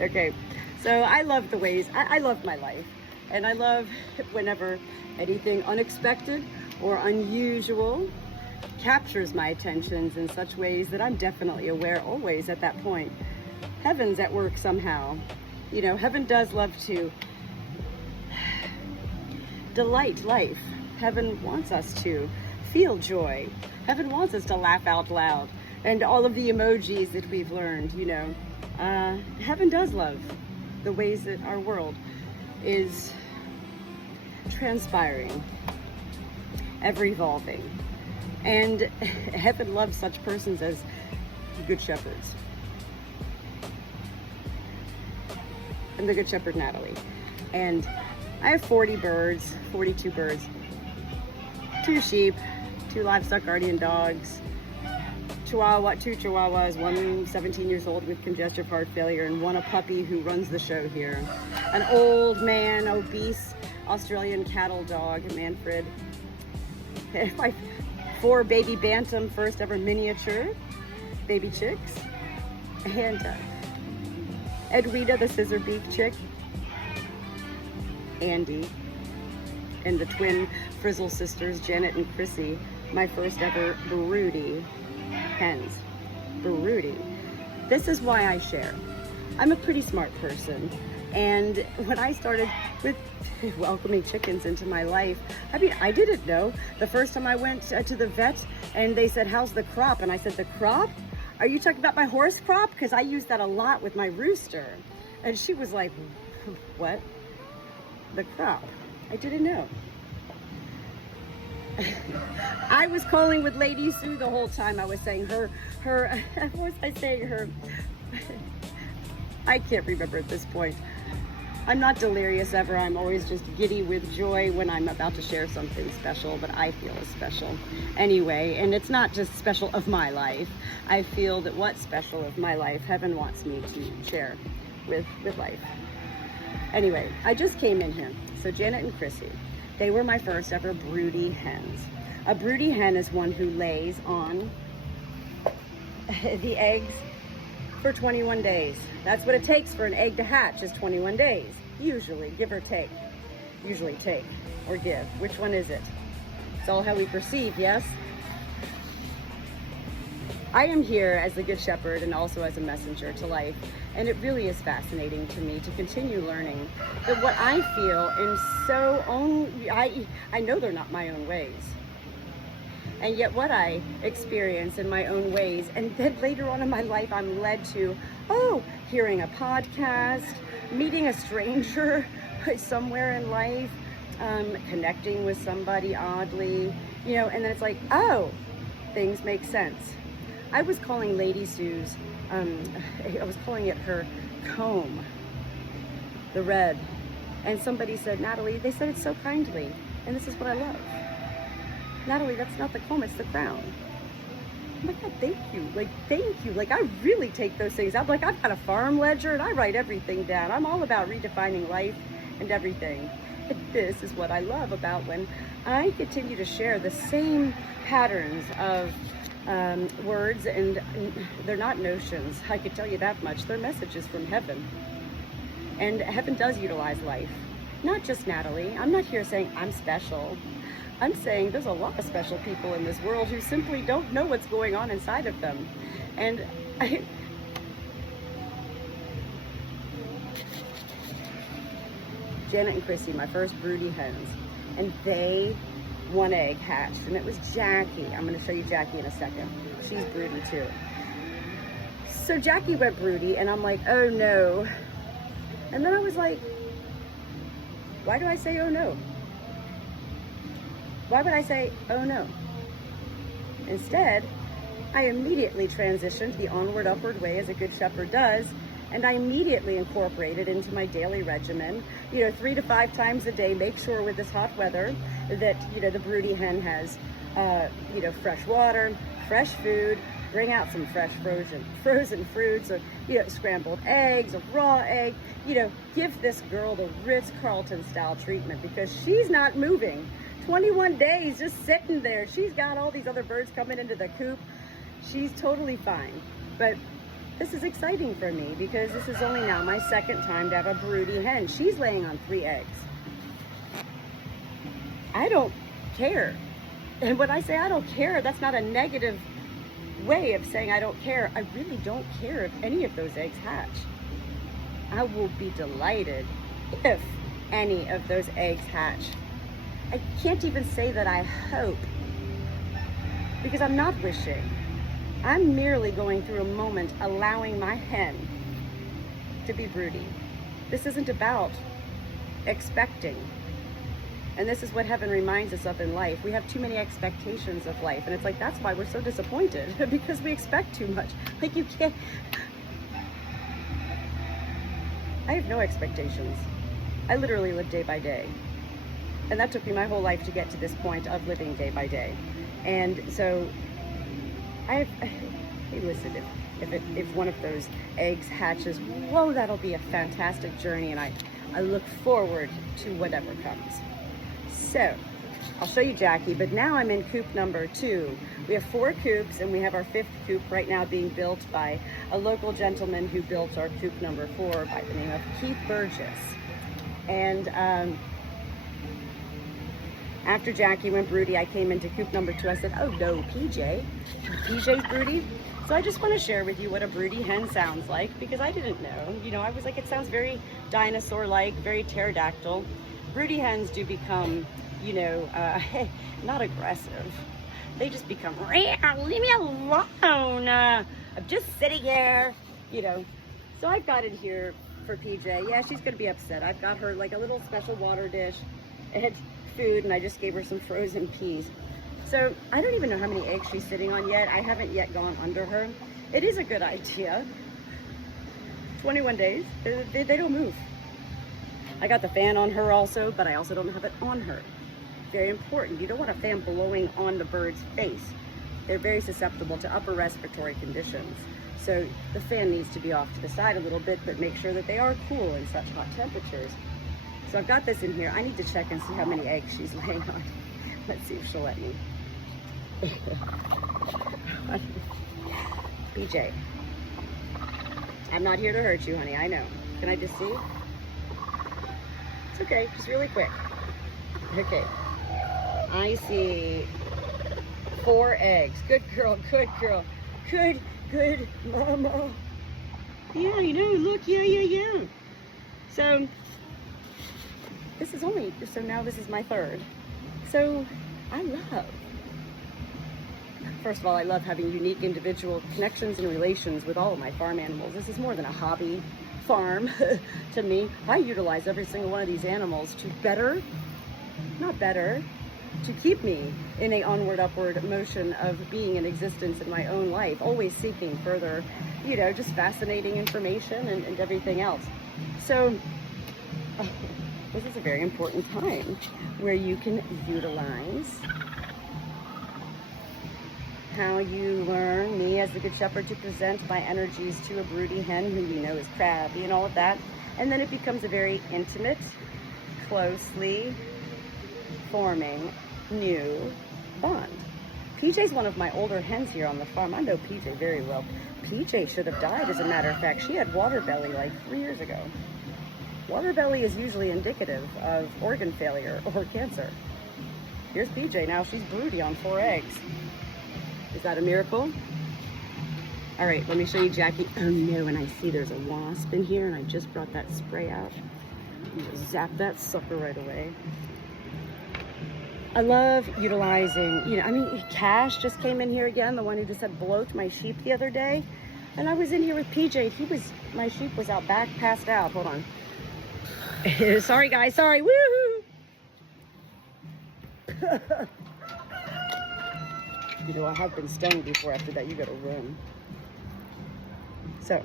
Okay, so I love the ways, I love my life. And I love whenever anything unexpected or unusual captures my attentions in such ways that I'm definitely aware always at that point. Heaven's at work somehow. You know, heaven does love to delight life. Heaven wants us to feel joy. Heaven wants us to laugh out loud. And all of the emojis that we've learned, you know. Heaven does love the ways that our world is transpiring, ever evolving. And heaven loves such persons as Good Shepherds. I'm the Good Shepherd Natalie. And I have 42 birds, 2 sheep, 2 livestock guardian dogs, two chihuahuas, one 17 years old with congestive heart failure, and one a puppy who runs the show here. An old man, obese Australian cattle dog, Manfred. My 4 baby bantam, first ever miniature baby chicks. And Edwina, the scissor beak chick. Andy. And the twin Frizzle sisters, Janet and Chrissy, my first ever broody hens. Broody. This is why I share. I'm a pretty smart person. And when I started with welcoming chickens into my life, I mean, I didn't know. The first time I went to the vet and they said, how's the crop? And I said, the crop? Are you talking about my horse crop? Because I use that a lot with my rooster. And she was like, what? The crop? I didn't know. I was calling with Lady Sue the whole time. I was saying her, what was I saying? Her, I can't remember at this point. I'm not delirious ever. I'm always just giddy with joy when I'm about to share something special, but I feel is special anyway. And it's not just special of my life. I feel that what's special of my life, heaven wants me to share with life. Anyway, I just came in here. So Janet and Chrissy, they were my first ever broody hens. A broody hen is one who lays on the eggs for 21 days. That's what it takes for an egg to hatch, is 21 days. Usually, give or take. Usually take or give. Which one is it? It's all how we perceive, yes? I am here as the Good Shepherd and also as a messenger to life. And it really is fascinating to me to continue learning that what I feel in so own, I know they're not my own ways. And yet what I experience in my own ways, and then later on in my life, I'm led to, hearing a podcast, meeting a stranger somewhere in life, connecting with somebody oddly, you know, and then it's like, things make sense. I was calling Lady Sue's, I was calling it her comb, the red. And somebody said, Natalie, they said it so kindly, and this is what I love. Natalie, that's not the comb, it's the crown. I'm like, oh, thank you. Like, thank you. Like, I really take those things out. Like, I've got a farm ledger and I write everything down. I'm all about redefining life and everything. But this is what I love about when I continue to share the same patterns of words, and they're not notions. I could tell you that much. They're messages from heaven. And heaven does utilize life. Not just Natalie. I'm not here saying I'm special. I'm saying there's a lot of special people in this world who simply don't know what's going on inside of them. And Janet and Chrissy, my first broody hens, and one egg hatched, and it was Jackie. I'm going to show you Jackie in a second. She's broody too. So Jackie went broody, and I'm like, oh no. And then I was like, why do I say oh no? Why would I say, oh no? Instead, I immediately transitioned the onward, upward way as a Good Shepherd does, and I immediately incorporated into my daily regimen, 3 to 5 times a day, make sure with this hot weather that, the broody hen has, fresh water, fresh food, bring out some fresh frozen fruits, or, scrambled eggs, a raw egg, give this girl the Ritz-Carlton style treatment because she's not moving. 21 days just sitting there. She's got all these other birds coming into the coop. She's totally fine. But this is exciting for me because this is only now my second time to have a broody hen. She's laying on 3 eggs. I don't care. And when I say I don't care, that's not a negative way of saying I don't care. I really don't care if any of those eggs hatch. I will be delighted if any of those eggs hatch. I can't even say that I hope, because I'm not wishing. I'm merely going through a moment allowing my hen to be broody. This isn't about expecting. And this is what heaven reminds us of in life. We have too many expectations of life. And it's like, that's why we're so disappointed, because we expect too much. Like, you can't. I have no expectations. I literally live day by day. And that took me my whole life to get to this point of living day by day. And so hey, listen, if one of those eggs hatches, whoa, that'll be a fantastic journey. And I look forward to whatever comes. So I'll show you Jackie, but now I'm in coop number 2. We have 4 coops, and we have our 5th coop right now being built by a local gentleman who built our coop number 4 by the name of Keith Burgess. And after Jackie went broody, I came into coop number 2. I said, oh no, PJ's broody. So I just want to share with you what a broody hen sounds like, because I didn't know. You know, I was like, it sounds very dinosaur-like, very pterodactyl. Broody hens do become, you know, not aggressive. They just become, leave me alone. I'm just sitting here, you know. So I've got it here for PJ. Yeah, she's going to be upset. I've got her like a little special water dish and food, and I just gave her some frozen peas. So I don't even know how many eggs she's sitting on yet. I haven't yet gone under her. It is a good idea. 21 days. They don't move. I got the fan on her also, but I also don't have it on her. Very important. You don't want a fan blowing on the bird's face. They're very susceptible to upper respiratory conditions. So the fan needs to be off to the side a little bit, but make sure that they are cool in such hot temperatures. So I've got this in here. I need to check and see how many eggs she's laying on. Let's see if she'll let me. PJ, I'm not here to hurt you, honey. I know. Can I just see? It's okay, just really quick. Okay. I see 4 eggs. Good girl, good girl. Good mama. Yeah, you know, look, yeah. So, now this is my 3rd. So, first of all, I love having unique individual connections and relations with all of my farm animals. This is more than a hobby farm to me. I utilize every single one of these animals to to keep me in a onward, upward motion of being in existence in my own life, always seeking further, you know, just fascinating information and everything else. So this is a very important time where you can utilize how you learn, me as the Good Shepherd, to present my energies to a broody hen who we know is crabby and all of that. And then it becomes a very intimate, closely forming new bond. PJ's one of my older hens here on the farm. I know PJ very well. PJ should have died, as a matter of fact. She had water belly like 3 years ago. Water belly is usually indicative of organ failure or cancer. Here's PJ now. She's broody on 4 eggs. Is that a miracle? All right, let me show you Jackie. Oh no, and I see there's a wasp in here, and I just brought that spray out. I'm gonna zap that sucker right away. I love utilizing, you know, I mean, Cash just came in here again, the one who just had bloat my sheep the other day. And I was in here with PJ. My sheep was out back, passed out. Hold on. Sorry, guys, sorry. Woohoo! You know, I have been stung before. After that, you gotta run. So,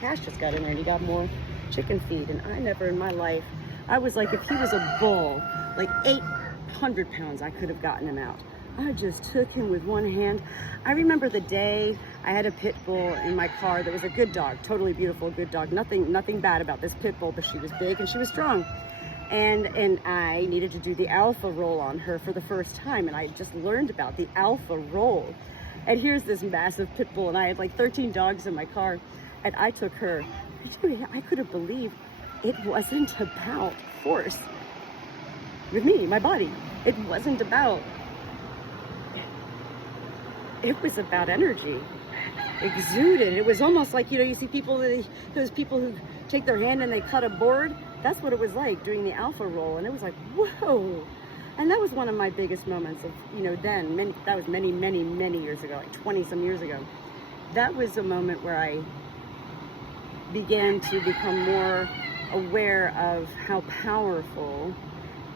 Cash just got in there and he got more chicken feed. And I never in my life, I was like, if he was a bull, like 800 pounds, I could have gotten him out. I just took him with one hand. I remember the day I had a pit bull in my car that was a good dog, totally beautiful, good dog. Nothing bad about this pit bull, but she was big and she was strong. And I needed to do the alpha roll on her for the first time, and I just learned about the alpha roll. And here's this massive pit bull, and I had like 13 dogs in my car, and I took her. I couldn't believe it wasn't about force with me, my body. It wasn't about, it was about energy. Exuded. It was almost like, you see people, those people who take their hand and they cut a board. That's what it was like doing the alpha roll. And it was like, whoa. And that was one of my biggest moments of, that was many, many, many years ago, like 20 some years ago. That was a moment where I began to become more aware of how powerful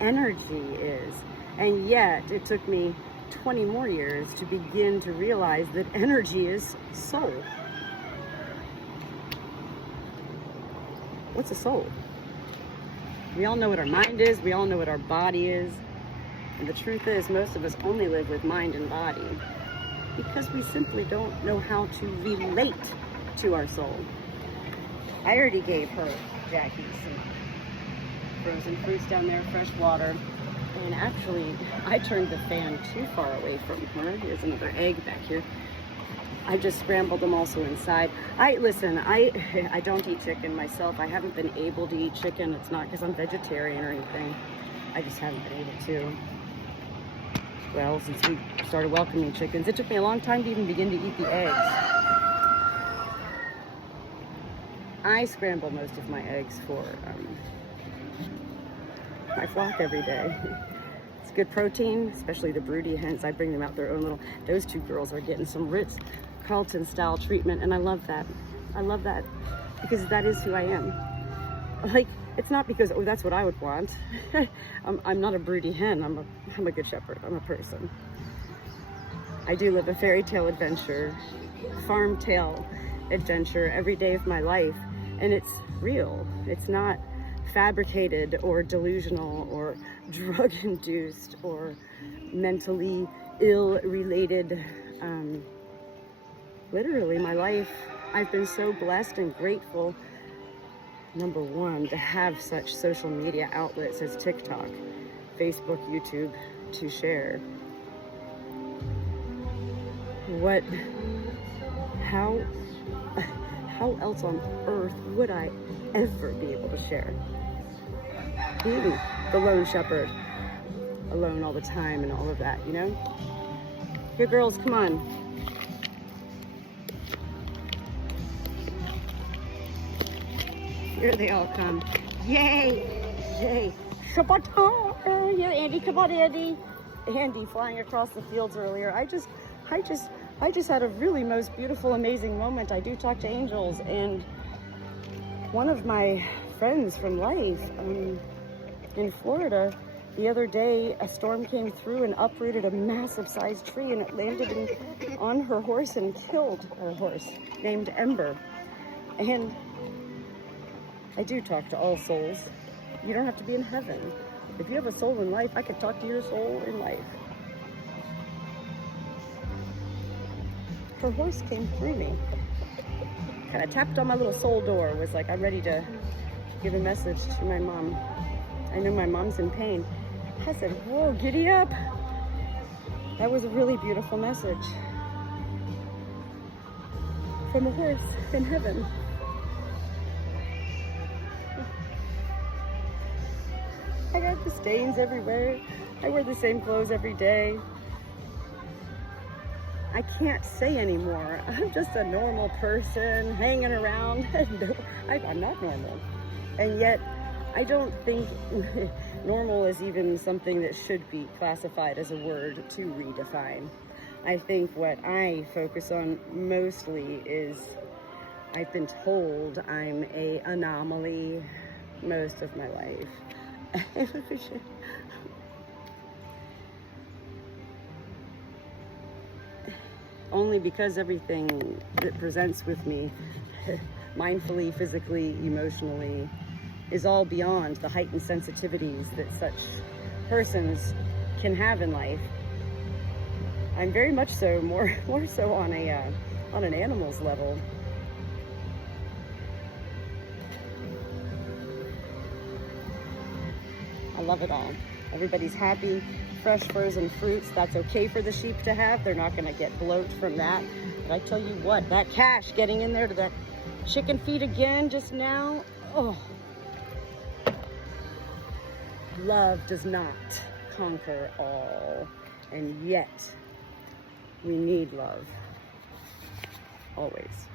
energy is. And yet it took me 20 more years to begin to realize that energy is soul. What's a soul? We all know what our mind is. We all know what our body is. And the truth is, most of us only live with mind and body because we simply don't know how to relate to our soul. I already gave her, Jackie, some frozen fruits down there, fresh water. And actually, I turned the fan too far away from her. Here's another egg back here. I just scrambled them also inside. I don't eat chicken myself. I haven't been able to eat chicken. It's not because I'm vegetarian or anything. I just haven't been able to. Well, since we started welcoming chickens, it took me a long time to even begin to eat the eggs. I scramble most of my eggs for my flock every day. It's good protein, especially the broody hens. I bring them out their own little, those two girls are getting some Ritz-Carlton style treatment, and I love that. I love that because that is who I am. Like, it's not because, oh, that's what I would want. I'm not a broody hen. I'm a good shepherd. I'm a person. I do live a fairy tale adventure, Farmtale adventure every day of my life, and it's real. It's not fabricated or delusional or drug-induced or mentally ill-related. Literally, my life, I've been so blessed and grateful, number one, to have such social media outlets as TikTok, Facebook, YouTube, to share. How else on earth would I ever be able to share? Being the lone shepherd, alone all the time and all of that, Here, girls, come on. Here they all come. Yay! Yay! Shabbat! Here, Andy, come on, Andy. Andy flying across the fields earlier. I just had a really most beautiful, amazing moment. I do talk to angels, and one of my friends from life in Florida, the other day, a storm came through and uprooted a massive sized tree, and it landed on her horse and killed her horse named Ember. And I do talk to all souls. You don't have to be in heaven. If you have a soul in life, I could talk to your soul in life. Her horse came through me. Kind of tapped on my little soul door. Was like, I'm ready to give a message to my mom. I know my mom's in pain. I said, whoa, giddy up. That was a really beautiful message from a horse in heaven. I got the stains everywhere. I wear the same clothes every day. I can't say anymore. I'm just a normal person hanging around. No, I'm not normal. And yet, I don't think normal is even something that should be classified as a word to redefine. I think what I focus on mostly is, I've been told I'm an anomaly most of my life. Only because everything that presents with me, mindfully, physically, emotionally, is all beyond the heightened sensitivities that such persons can have in life. I'm very much so, more so on an animal's level. I love it all. Everybody's happy, fresh frozen fruits. That's okay for the sheep to have. They're not going to get bloat from that. But I tell you what, that cash getting in there to that chicken feed again just now, oh. Love does not conquer all, and yet we need love always.